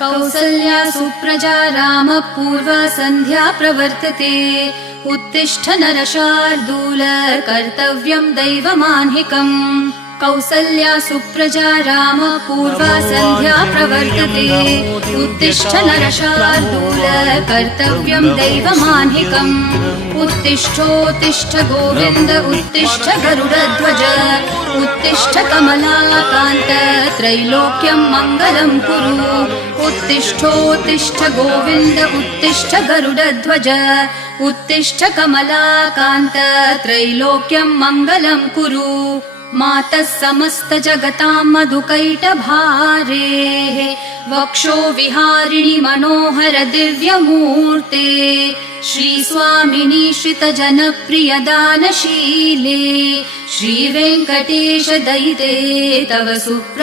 कौसल्या सुप्रजा रामपूर्वा सन्ध्या प्रवर्तते। उत्तिष्ठ नरशार्दूल कर्तव्यं दैवमान्हिकम्। कौसल्या सुप्रजा रामपूर्वा सन्ध्या प्रवर्तते। उत्तिष्ठ नरशार्दूल कर्तव्यं दैवमान्हिकम्। उत्तिष्ठोत्तिष्ठ गोविन्द उत्तिष्ठ गरुडध्वज। उत्तिष्ठ कमलाकान्त त्रैलोक्यं मङ्गलं कुरु। उत्तिष्ठोत्तिष्ठ गोविन्द उत्तिष्ठ गरुडध्वज। उत्तिष्ठ कमलाकान्त त्रैलोक्यं मङ्गलं कुरु। मातः समस्त जगतां मधुकैटभारेः वक्षो विहारिणि मनोहर दिव्यमूर्ते। श्रीस्वामिनि श्रितजनप्रियदानशीले श्रीवेङ्कटेश दयिते तव सुप्र